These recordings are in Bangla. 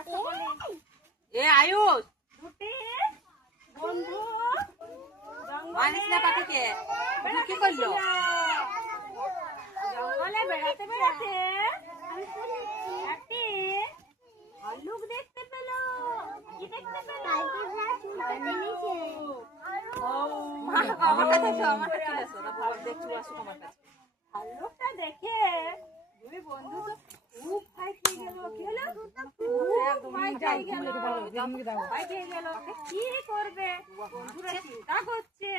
এ আয়ুষ দুটি বন্ধু মানিস না পাখিকে কি করলো? জঙ্গলে বেড়াতে বেড়াতে একটি ভাল্লুক দেখতে পেল। কি দেখতে পেল? ভাল্লুকটা দেখে দুই বন্ধু তো খুব ভয় খেয়ে গেল। কি হলো? ভয় খেয়ে গেল। কি করবে? বন্ধুরা চিন্তা করছে।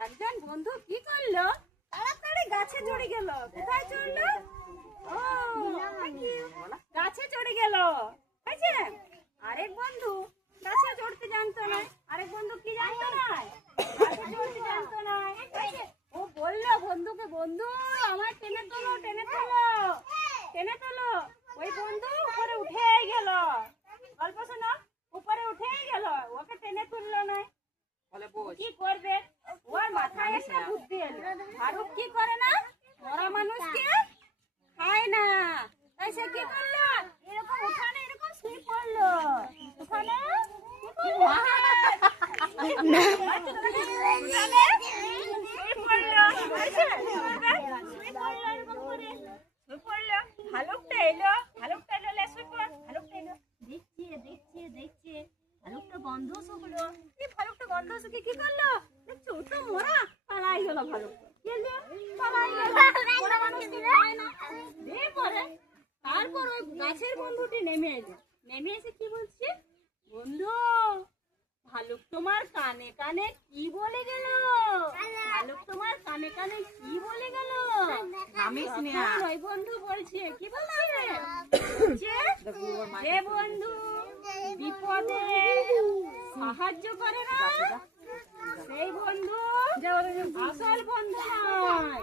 একজন বন্ধু কি করলো? তাড়াতাড়ি গাছে চড়ে গেল। কোথায় চড়লো? ও গাছে চড়ে গেল। বুঝছে? আরেক বন্ধু গাছে চড়তে জানতো না। আরেক বন্ধু কি জানতো না? গাছে চড়তে জানতো না। ও বললো বন্ধুকে, বন্ধু আমার টেনে তোলো, টেনে তোলো, টেনে তোলো। ওই বন্ধু উপরে উঠে গেল। গল্প শোনো, উপরে উঠে গেল। ওকে টেনে তুললো না। কি করবে? ওর মাথায় একটা বুদ্ধি এলো। ফারুক কি করে না? মরা মানুষকে খায় না। তাই সে কি করলো? এরকম উঠানে এরকম শুয়ে পড়লো। উঠানে কি করলো? ভালুকটা এলো, ভালুকটা এলো, ভালুকটা এলো, দেখছে ভালুকটা গন্ধ শুকলো। ভালুকটা গন্ধ শুকে কি করলো? দেখছো ও তো মরা, পালাই গেল ভালুকটা। তারপর ওই গাছের বন্ধুটি নেমে এলো। নেমে এসে কি বলছে? বন্ধু ভালুক তোমার কানে কানে কি বলে গেল? ভালুক তোমার কানে কানে কি বলে গেল? ওই বন্ধু বলছে, কি বলছে? যে বন্ধু বিপদে সাহায্য করে না সেই বন্ধু আসল বন্ধু নয়।